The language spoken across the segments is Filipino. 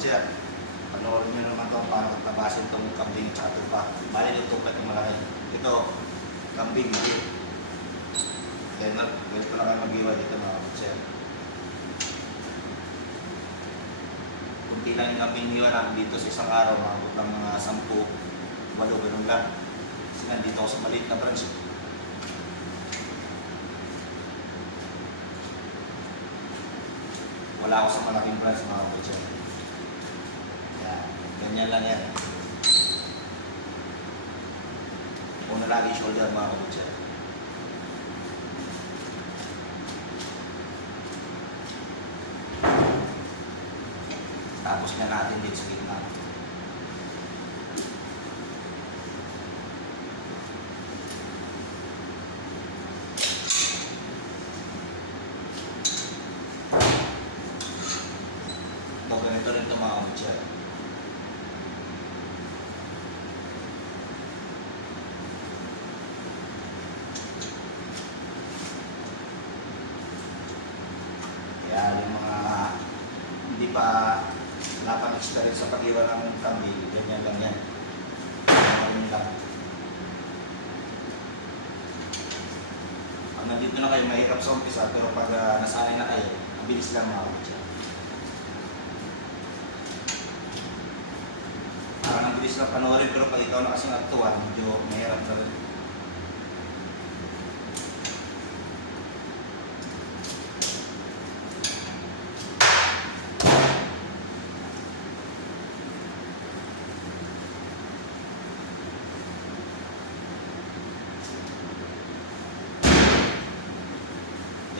butcher. Panoorin nyo naman ito paano tabasin itong kambing at ito pa. Bali yung tukat yung malaki. Ito, kambing. Kaya na, ganito na kayo mag-iwa dito mga butcher. Kunti lang yung kambing iwan namin dito sa isang araw, mga ng mga sampu, walo, ganun lang. Kasi nandito ako sa maliit na branch. Wala ako sa malaking branch mga butcher. Yan, ganyan lang yan. Una lagi shoulder mga butcher. Tapos na natin dito sa gitna. Ito, ganito rin ito mga butcher. Kaya yung mga hindi pa wala experience sa pag-iwan ng kambing, ganyan lang yan. Ganyan lang. Pag nandito na kayo, mahirap sa umpisa, pero pag uh, nasanay na kayo, mabilis lang mga butcher. Parang ang bilis lang panoorin, pero pag ikaw na kasing aktuan, medyo mahirap na rin.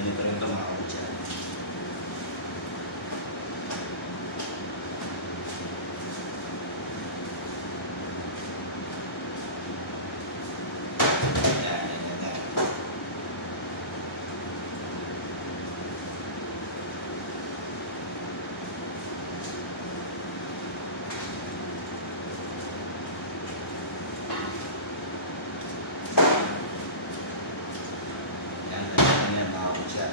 Ganito rin ito mga butcher. Yan, yan, yan, yan. Yan, yan, yan, mga butcher.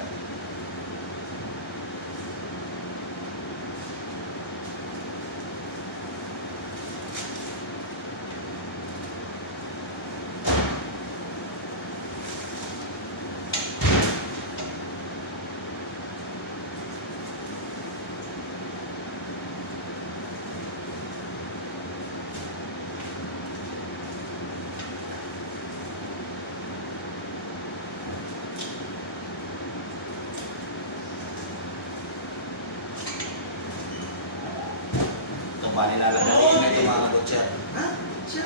Ito ba nilalagarin na ito mga butcher? Ha?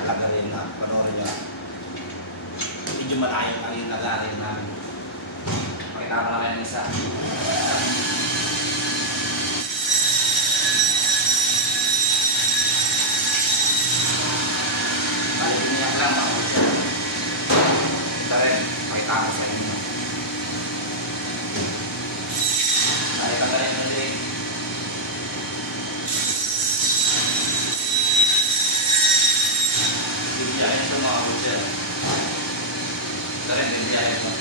Lalagarin na, panoorin nyo. Medyo malayo ang yung lagarin na. Pakita ko lang ng isa. Balik niya lang mga butcher. Ito rin, pakita ko sa inyo. Bibiyahin ito.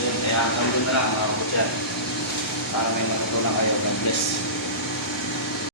Yun, kaya hanggang doon na lang mga butcher. Para may matutunan kayo. God bless.